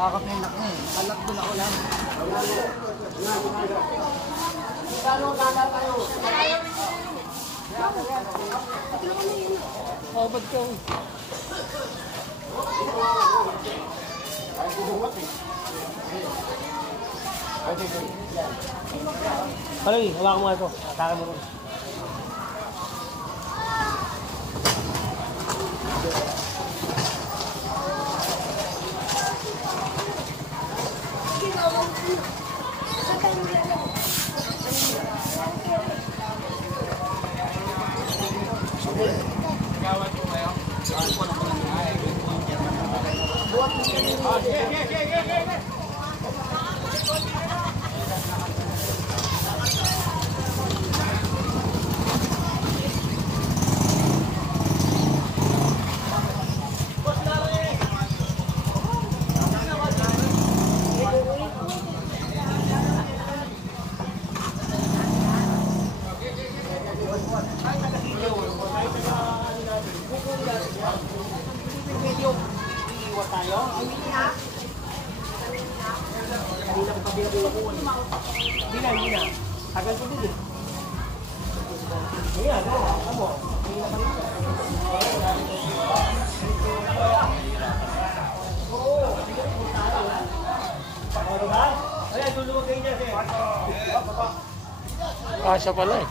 Kakapinak na eh. Kalak doon ako lang. Kano kala tayo? Oh, ba't ka? Paloy, hawakan mo ito. Atake mo rin. Siya pala eh.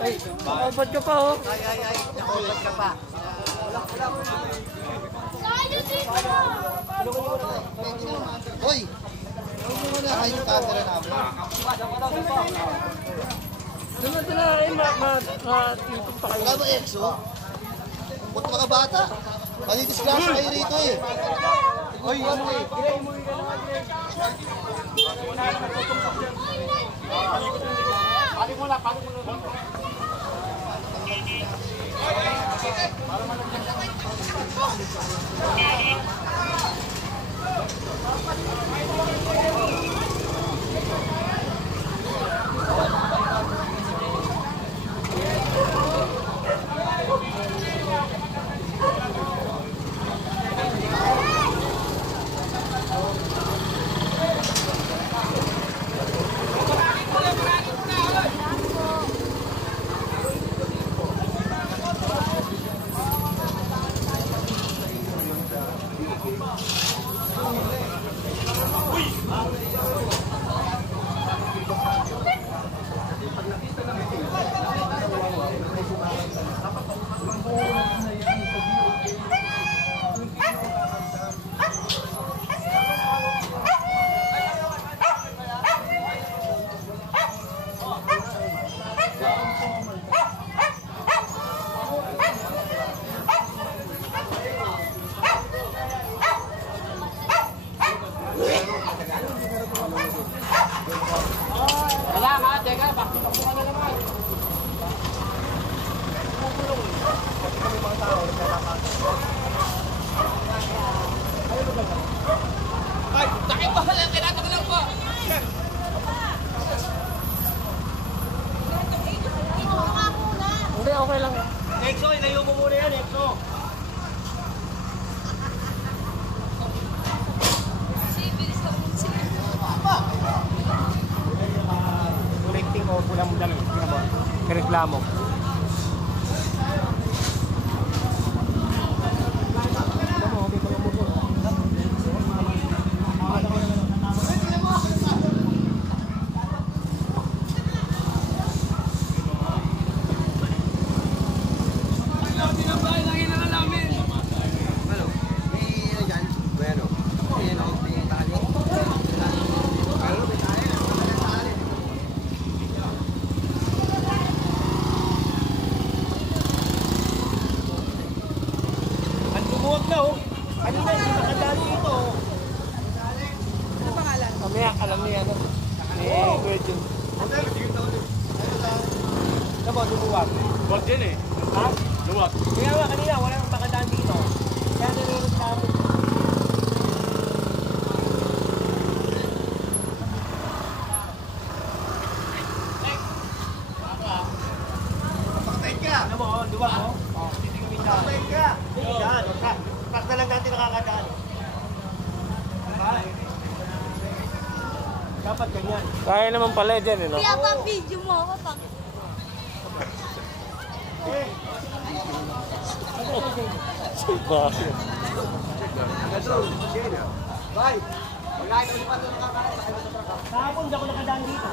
Ay, nakaubat ka pa oh. Ay, nakaubat ka pa. Hoy! Huwag mo muna kayo yung camera namin. Doon na rin, ma-titog pa kayo. Wala mo, Exo? Ba't mga bata? Panidisgrasya kayo rito eh. Hoy, ano eh? Gilay mo yung gano'n. Pali mo na. Okay lang. Nexo, ilayo mo muna yan, Nexo. Connecting ko, pulang mo dami. Reklamo. Mamaya, alam niya ano. Ni Virgin. Ano ba, lumuwag? Huwag din eh. Ha? Luwag. Kaya nga kanina, walang makadaan dito. Kaya nanonood kami. Pakatayin ka. Ano mo, luwag mo? Hindi kami daan. Pakatayin ka. Hindi daan. Pas na lang natin nakakadaan. Dapat ganyan. Kaya naman pala dyan, no? Kaya pa video mo ako pag Bye. Wala ka pa doon nakakain. Kahapon, hindi ako nakadaan dito.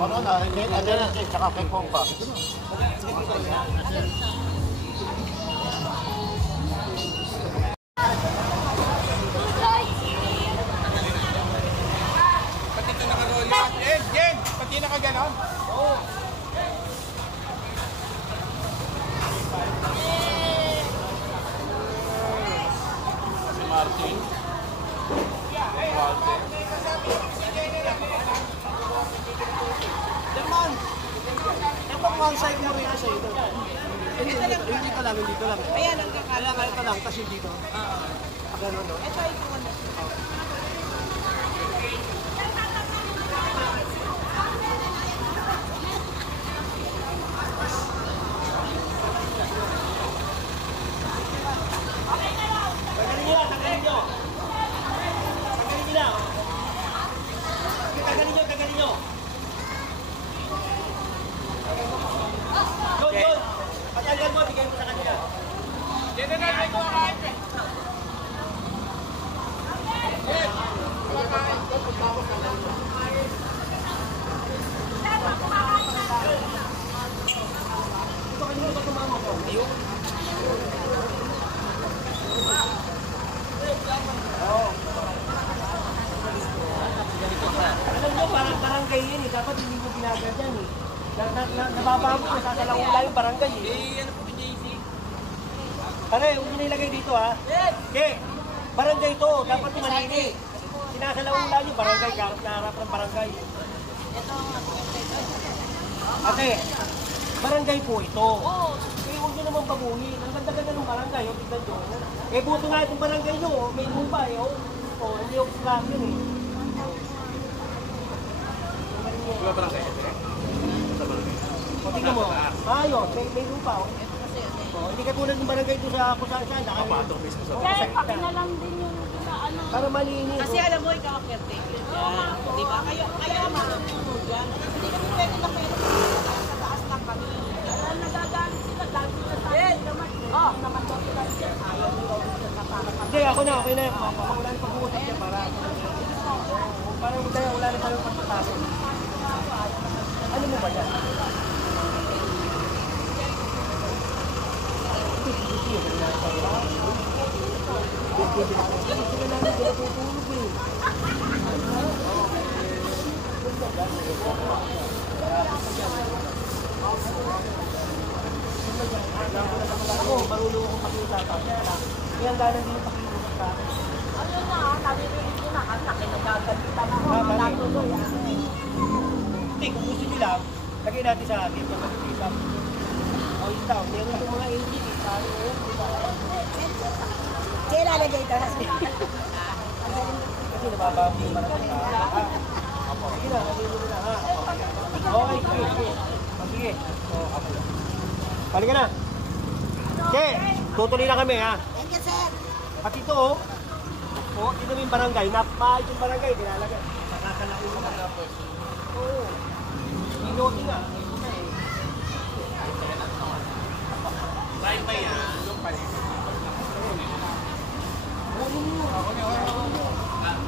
Ano na, hindi na, tsaka kay Pompa. Pati ito nakaroll yan. Jen! Pati nakaganon. Oo. Si Martin. Derman! Ito one side mo rin sa ito. Hindi ka lang, dito lang. ayan ang kakala. Kaya ito lang, kasi dito. Ganun, no? Ito ay kung ano. Tagalin nyo, tagalin nyo. Tagalin nyo lang. Tagalin nyo. Yun. Patagal mo, bigay mo sa kanila. Jen na lang ko kain. Alam nyo, parang barangay yun eh. Dapat hindi mo ginaganyan eh. Nabababo, nasasalangula yung barangay eh. Ano po JC? Pare, huwag nyo nilagay dito ha. Okay, barangay to, dapat malinis. Sinasalaula nyo, barangay, na harap ng barangay. Ate, barangay po ito. Eh, huwag nyo naman babuhin. Ang ganda-ganda ng barangay, o tignan nyo. Eh, buto nga itong barangay nyo, may lupa eh. Hindi yung lang yun eh. Wala pa lang kayo. O, tingnan mo. Ayos, may lupa. Hindi ka tulad ng barangay doon sa kusaan-saan. Kaya paki na lang din yung ano. Para malinis. Kasi alam mo, ikaw ang caretaker. Di ba? Kayo ang mamunod yan. Hindi kami pwede na kayo sa taas lang kami. Kaya nagagalit sila dahil sila sa akin naman. Oo, naman daw sila siya. Ayaw nila sa para kami. Hindi, ako na, okay na. Wala na pag-uusap niya para. Parang wala na tayong pagpapasok. Ano mo ba yan? Ako, marunong akong pakiusapan. Kaya galang din yung pakiusap sa akin. Ano na, naririnig ko na kasi kinagagalitan ako. Natuloy ako. Hindi, kung gusto nyo lang, lagay natin sa atin. Pag-isap. O, yun daw. Meron itong mga engine. Sabi ko yun, di ba? Kaya lalagay ka na siya. Kasi nababago yung marami sa akin. Sige na, lagay mo na ha. Okay, sige. Sige. Halika na. Okay, tutuloy na kami ha. Thank you, sir. Pati ito oh. Oh, ito yung barangay. Napahit yung barangay. Dinalagay. Nakakalain mo na. Oo. Pinoti nga. Right pa yan. Doon pa rin.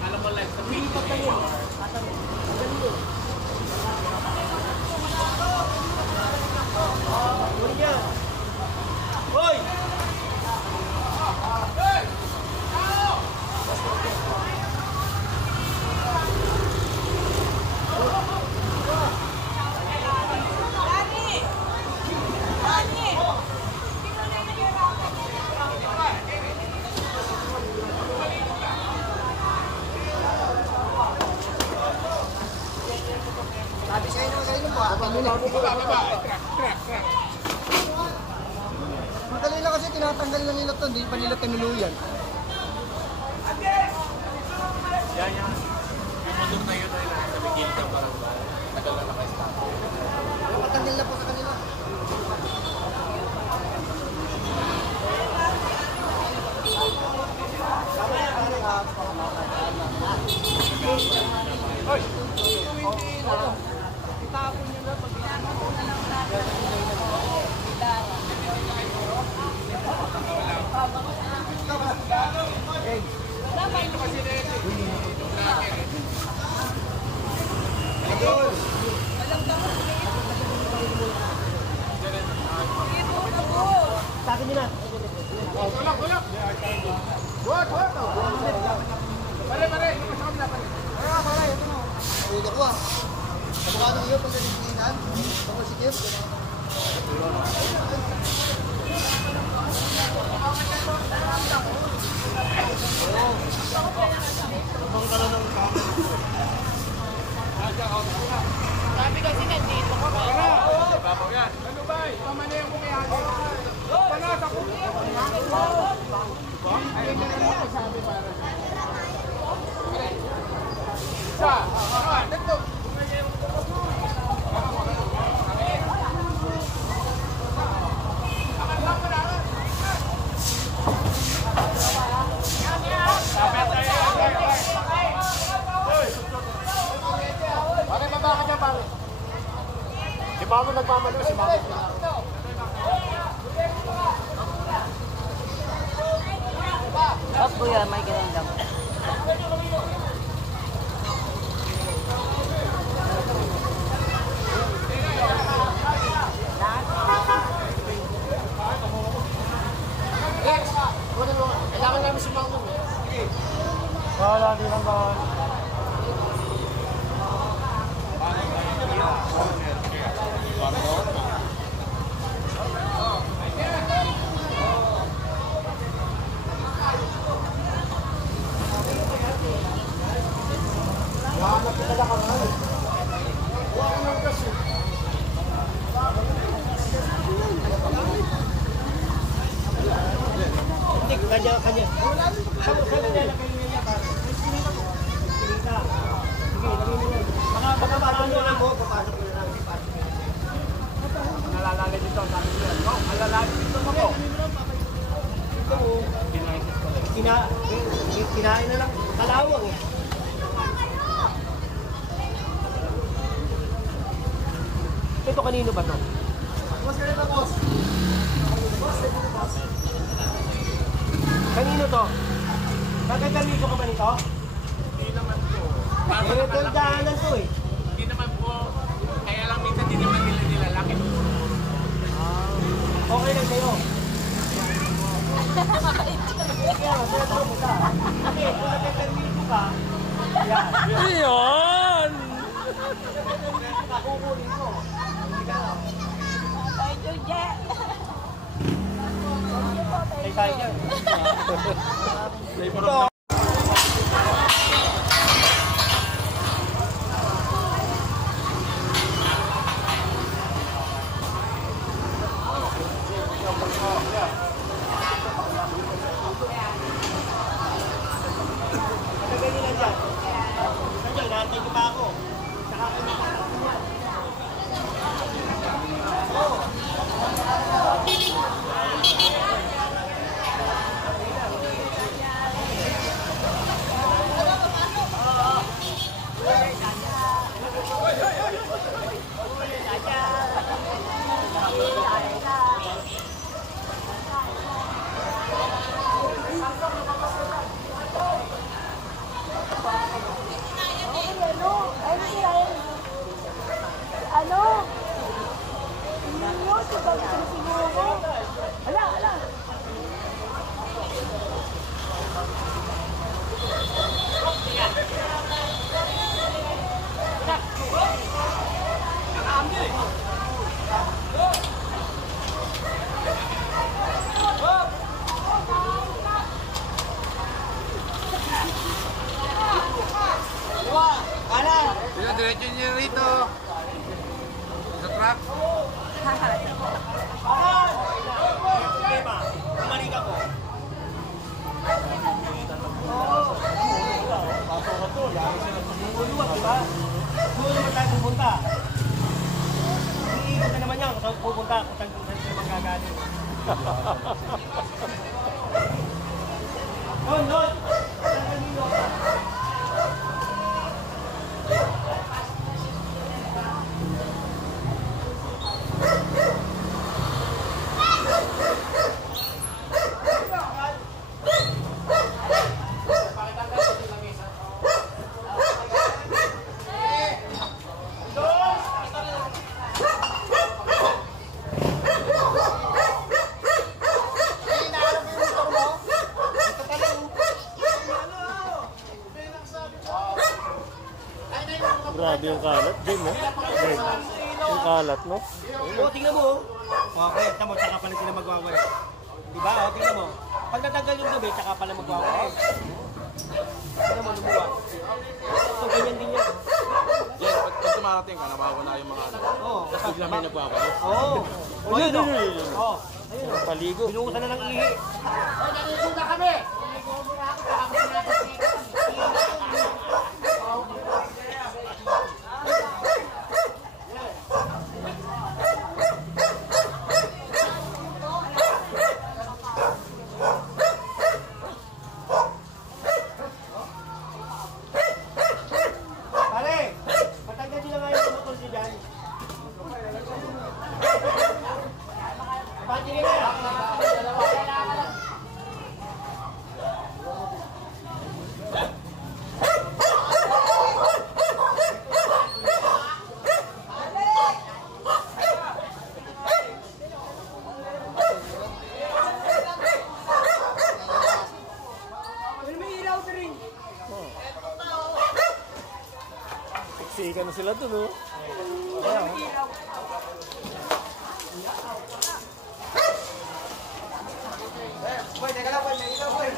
Alam mo lang, sa Lipat na yun. Magaling yun. Huli niya. Hoy! Madali lang kasi tinatanggal lang nila to, hindi pa nila tinuluyan. Yan yan. Yung motor na yun ay sa bigil ka parang tagal na naka-stop. Patanggal na po sa kanila. Sa akin nila. Uy, naku ah. Kamukha nung iyo pag nagsisinginan. Tungkol si Kim. Sabi kasi nandito ko. Babaw yan. Ano ba? Pamana yung kumiyagi. Pala sa kumiyagi. Ayun na lang sabi para sa isa. Dito. Pare, baba ka dyan, pare. Si Mamo nagmamalo, si Mamo. Tapos kuya, may ganun lang. Kailangan namin si Mamo. Wala, di naman. Hindi, kanya. Saan nilalagay niya ba? Ay, sinita mo. Sinita. Sige, lagay mo yan. Baka bato nyo lang mo, papasok ko na lang. Nalalalim dito, sabi ko yan. No, nalalalim dito mo. Kinain na lang. Kalawang eh. Ito kanino ba to? Boss, kaya na boss. Kanino to? Nagkagamiso ka ba nito? Hindi naman po. Ito daanan to eh. Hindi naman po. Kaya lang minsan hindi naman nila nilalaki. Okay lang sa'yo. Kaya, sinasabi mo ka. Kasi kung nagkagamiso ka, yan. Ayun! Nagkagamiso ka, kukunin ko. Thank you, Jet. Ay, tayo dyan. Flavor of Nagkagay nila dyan. Nandiyan, naantay ko pa ako. Saka kayo nakatakot yan. Ano? Hindi mo, siguro. Ala. Diretso niyo rito. Grabe yung kalat, Jen, no? Jen, yung kalat, no? Oo, tingnan mo. Okay, tamo, tsaka pala sila magwawala. Diba? O, tingnan mo. Pag natanggal yung dumi, tsaka pala magwawala. Tingnan mo, lumuwa. So, ganyan din yan. Yan, pag tumarating ka, nawawala yung mga ano. Oo. Tapos bigla may nagwawala. Oo. O, yun, o. Oo. Ayun. Paligo. Binuusan na ng ihi. Hoy, naliligo na kami! Pare, patanggal nyo na nga yung motor nyo dyan. Patingin na yan. Siksikan na sila dun, oh. Ayan, oh. Boy, teka lang, boy. May ilaw, boy.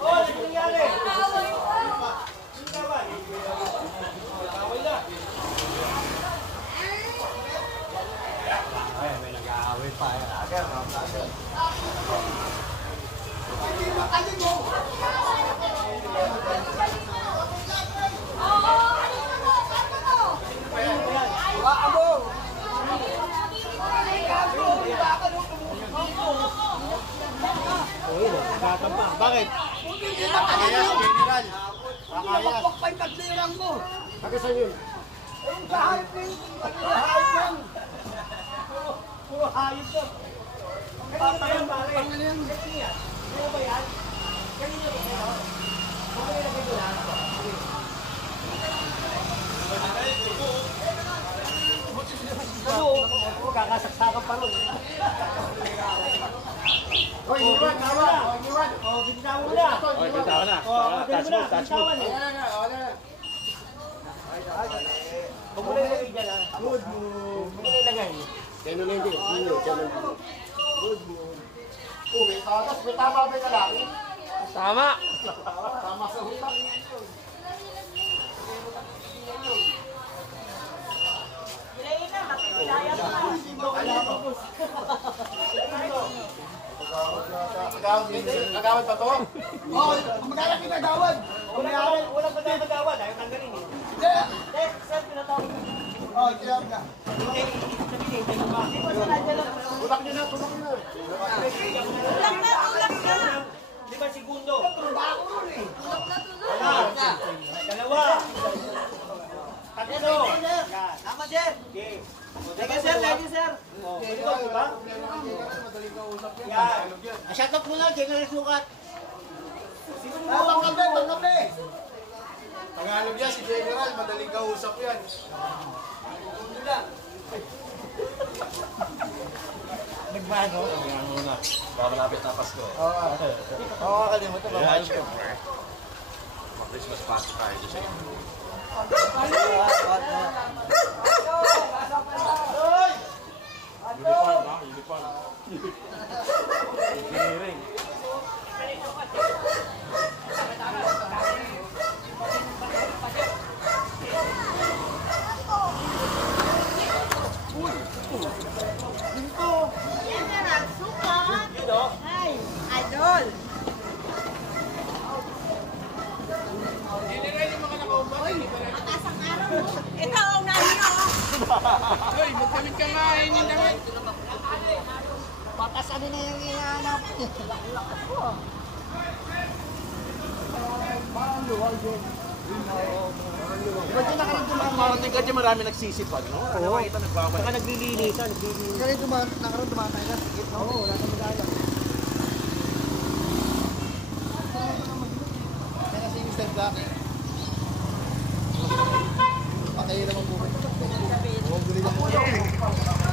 Oh, ano nangyari? Away na. Ay, may nag-aaway pa. Uy, nagtatampa. Bakit? Pakayas, general. Pakpok pa yung taglirang mo. Pagkasan yun? Sa hayop yung hayop. Puro hayop yun. Kanina ba yan, pare? Kanina ba yan? Kanina ba yan? Kung may nilagay ko lang. Ano? Kakasaksakan pa ron. Hoy, iniwan, iniwan. Hoy, iniwan. O, binitawan mo na. Okay, pintawa na. O, pagdali mo na. Binitawan eh. Ayan na, ayan na. Huwag mo na ilagay dyan, ha? Good move. Huwag mo na ilagay. Kaya na hindi. Good move. Oh, may tatas. May tama ba yung lalaki? Tama. Tama sa hutak. Ilayin na, makikilaya pa. Agawad pa to? Oo, magkala kita agawad. Walang pagkakagawa. Ayaw tanggalin eh. Hindi. Sir, pinatawag mo. Oo, tiyam na. Okay, sabihin, tayo ba? Tulak nyo na, tulak nyo na. Tulak na, tulak na. Di ba segundo? Ako rin eh. Wala. Dalawa. Tatlo. Yan. Tama, Jen. Okay. Thank you, sir. Thank you, sir. Ito, di ba? Madaling kausap yan. Yan. Shout out mo lang, General Sukat. Pangkape, pangkape. Tagalog yan, si General. Madaling kausap yan. Nagmano? Yan muna. Baka malapit na Pasko. Oo, kalimutan. Yeah, syempre. Christmas party tayo sa inyo. Uniform ha? Uniform. Engineering. General Sukat. Yun o. Hi, idol. Mataas ang araw mo. Ito, ang namin ako. Hoy, magkamit ka nga. Hindi naman. Patas ano na yung inaanap. Ba't yun nakarin Marating ka dyan, marami nagsisipag, no? Oo. Nakita nagbabay. Saka naglilinisan, naglilinisan. Kaya nakaroon tumatay ka. Oo, wala kang magaya. Lucky. Patayin naman po. Oo, guli na po.